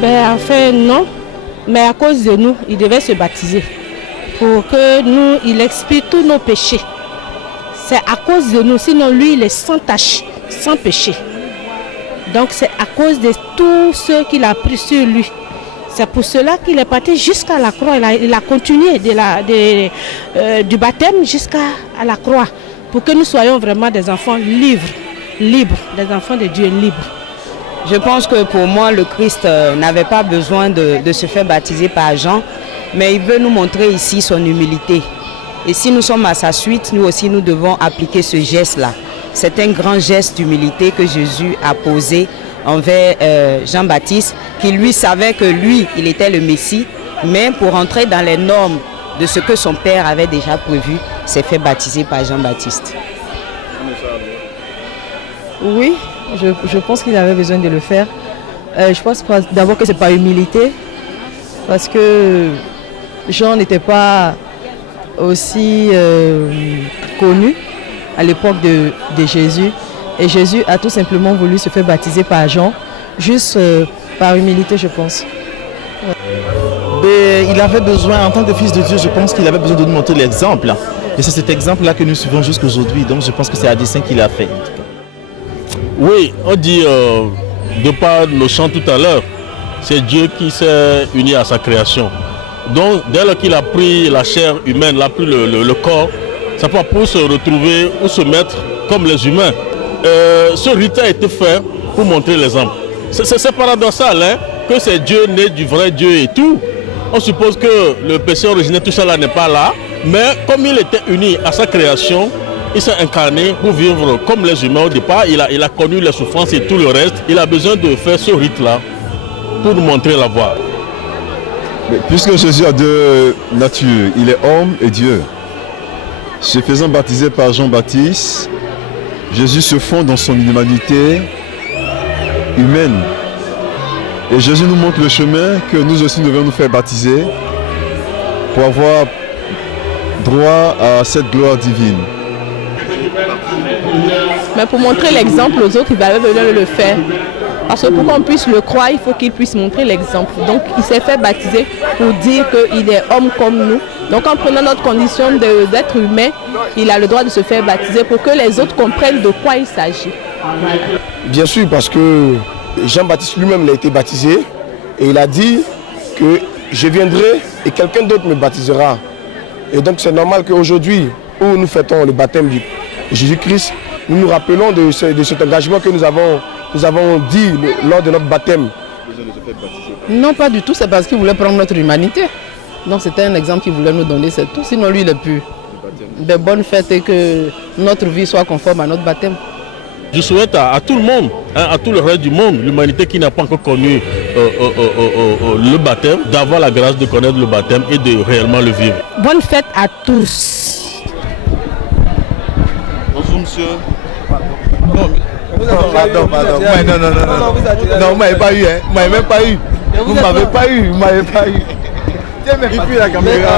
Ben, enfin, non. Mais à cause de nous, il devait se baptiser. Pour que nous, il expie tous nos péchés. C'est à cause de nous. Sinon, lui, il est sans tache, sans péché. Donc, c'est à cause de tous ceux qu'il a pris sur lui. C'est pour cela qu'il est parti jusqu'à la croix. Il a continué du baptême jusqu'à la croix. Pour que nous soyons vraiment des enfants libres, des enfants de Dieu libres. Je pense que pour moi, le Christ n'avait pas besoin de se faire baptiser par Jean, mais il veut nous montrer ici son humilité. Et si nous sommes à sa suite, nous aussi, nous devons appliquer ce geste-là. C'est un grand geste d'humilité que Jésus a posé envers Jean-Baptiste, qui lui savait que lui, il était le Messie, mais pour entrer dans les normes de ce que son père avait déjà prévu, s'est fait baptiser par Jean-Baptiste. Oui, je pense qu'il avait besoin de le faire. Je pense d'abord que c'est par humilité, parce que Jean n'était pas aussi connu à l'époque de Jésus. Et Jésus a tout simplement voulu se faire baptiser par Jean, juste par humilité, je pense. Mais il avait besoin, en tant que fils de Dieu, je pense qu'il avait besoin de nous montrer l'exemple. Et c'est cet exemple-là que nous suivons jusqu'à aujourd'hui. Donc je pense que c'est à dessein qu'il a fait. Oui, on dit, de par nos chants tout à l'heure, c'est Dieu qui s'est uni à sa création. Donc dès lors qu'il a pris la chair humaine, il a pris le corps, c'est pas pour se retrouver ou se mettre comme les humains. Ce rite a été fait pour montrer l'exemple. C'est paradoxal hein, que c'est Dieu né du vrai Dieu et tout. On suppose que le péché originel, tout ça là n'est pas là. Mais comme il était uni à sa création, il s'est incarné pour vivre comme les humains au départ. Il a connu les souffrances et tout le reste. Il a besoin de faire ce rite-là pour nous montrer la voie. Mais puisque Jésus a deux natures, il est homme et Dieu. Se faisant baptiser par Jean-Baptiste, Jésus se fond dans son humanité humaine. Et Jésus nous montre le chemin que nous aussi devons nous faire baptiser pour avoir droit à cette gloire divine. Mais pour montrer l'exemple aux autres, il avait besoin de le faire. Parce que pour qu'on puisse le croire, il faut qu'il puisse montrer l'exemple. Donc il s'est fait baptiser pour dire qu'il est homme comme nous. Donc en prenant notre condition d'être humain, il a le droit de se faire baptiser pour que les autres comprennent de quoi il s'agit. Voilà. Bien sûr, parce que Jean-Baptiste lui-même a été baptisé et il a dit que je viendrai et quelqu'un d'autre me baptisera. Et donc c'est normal qu'aujourd'hui, où nous fêtons le baptême de Jésus-Christ, nous nous rappelons de cet engagement que nous avons dit lors de notre baptême. Non, pas du tout, c'est parce qu'il voulait prendre notre humanité. Donc c'était un exemple qu'il voulait nous donner, c'est tout. Sinon lui, il est plus de bonnes fêtes et que notre vie soit conforme à notre baptême. Je souhaite à tout le monde, hein, à tout le reste du monde, l'humanité qui n'a pas encore connu le baptême, d'avoir la grâce de connaître le baptême et de réellement le vivre. Bonne fête à tous. Bonjour monsieur. Pardon. Non, vous m'avez pas eu, hein. Vous m'avez même pas eu. Vous m'avez pas eu. Tiens, mais la caméra.